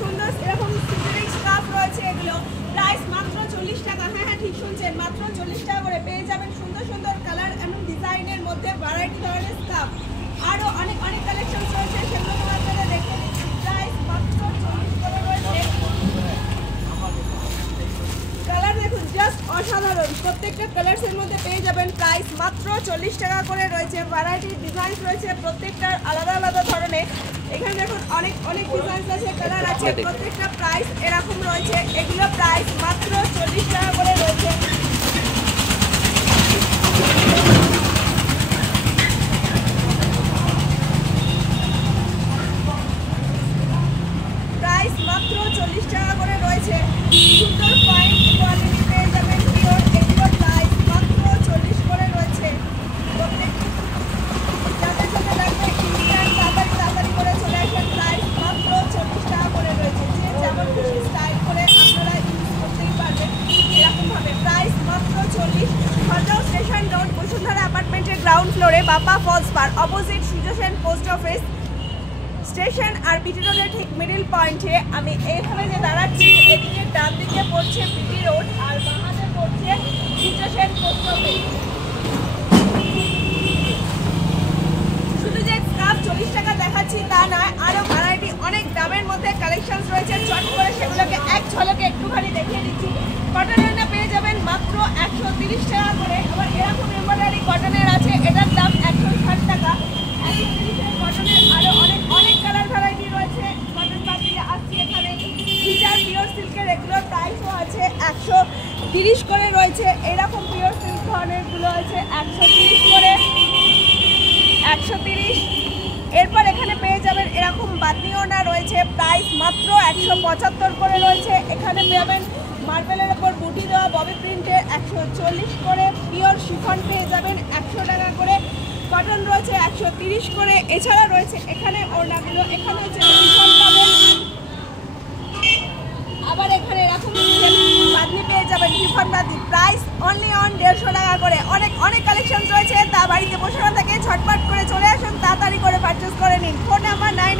সুন্দর এরকম synthetic scarf রয়েছে, এগুলো প্রাইস মাত্র 40 টাকা। হ্যাঁ ঠিক শুনছেন, মাত্র 40 টাকা করে পেয়ে যাবেন সুন্দর সুন্দর কালার এবং ডিজাইনের মধ্যে ভ্যারাইটি ধরনের স্কার্ফ। আরও অনেক অনেক কালেকশন রয়েছে, সেগুলো আপনারা দেখে নিচ্ছি। প্রাইস মাত্র 40 করে রয়েছে। কালার দেখুন জাস্ট অসাধারণ, প্রত্যেকটা কালার্সের মধ্যে পেয়ে যাবেন প্রাইস মাত্র 40 টাকা করে রয়েছে। ভ্যারাইটি ডিজাইন রয়েছে প্রত্যেকটার আলাদা আলাদা ধরনের। এখানে দেখুন অনেক অনেক ডিজাইন আছে, কালার আছে, প্রত্যেকটা প্রাইস এরকম রয়েছে। এগুলো প্রাইস মাত্র 40 টাকা করে রয়েছে। প্রাইস মাত্র 40 টাকা করে রয়েছে। সুন্দর ফাইন কোয়ালিটি পেয়ে যাবেন পিওর, এগুলো প্রাইস মাত্র 40 করে রয়েছে। যাদের সাথে লাগবে ইনস্ট্যান্ট তাড়াতাড়ি করে চলে আসবেন, প্রাইস মাত্র 40 টাকা করে রয়েছে। যে যেমন খুশি স্টাইল করে আপনারা ইউজ করতেই পারবেন এরকমভাবে। প্রাইস মাত্র 40। খড়গাঁও স্টেশন রোড, বসুন্ধরা অ্যাপার্টমেন্টের গ্রাউন্ড ফ্লোরে, বাপা ফলস বার opposite Surya Sen post office station আর বিটি রোডের ঠিক মিডল পয়েন্টে আমি এইভাবে যে দাঁড়াচ্ছি, এদিকে ডান দিকে পড়ছে বিটি রোড আর বামে পড়ছে সূর্য সেন পোস্ট অফিস। শুধু যে স্কার্ফ 40 টাকা দেখাচ্ছি তা নয়, আরও ভ্যারাইটি অনেক দামের মধ্যে কালেকশন রয়েছে। চট করে সেগুলোকে এক ঝলকে একটুখানি দেখিয়ে দিচ্ছি। কটনের না পেয়ে যাবেন মাত্র 130 টাকা করে। আবার এরকম এমব্রয়ডারি কটনের আছে, এটার দাম 160 টাকা। 130 কটনের আরও অনেক অনেক কালার ভ্যারাইটি রয়েছে। কটন বাদ দিয়ে আসছি এখানে ফিচার পিওর সিল্কের, এগুলোর প্রাইসও আছে 130 করে রয়েছে। এরকম পিওর সিল্ক ধরনেরগুলো আছে 130 করে, 130। এরপর এখানে পেয়ে যাবেন এরকম বাতনি ওড়না রয়েছে, প্রাইস মাত্র 175 করে রয়েছে। এখানে পাবেন মার্বেলের ওপর বুটি দেওয়া ববি প্রিন্টের 140 করে। পিওর শিফন পেয়ে যাবেন 100 টাকা করে। কটন রয়েছে 130 করে। এছাড়া রয়েছে এখানে ওড়নাগুলো, এখানে হচ্ছে শিফন পাবেন। আবার এখানে এরকম বাদনি পেয়ে যাবেন chiffon Bamni, price only on 150 টাকা করে। অনেক অনেক কালেকশন রয়েছে, তা বাড়িতে বসে না থেকে ঝটপট করে চলে আসুন, তাড়াতাড়ি করে পারচেস করে নিন। Phone number 9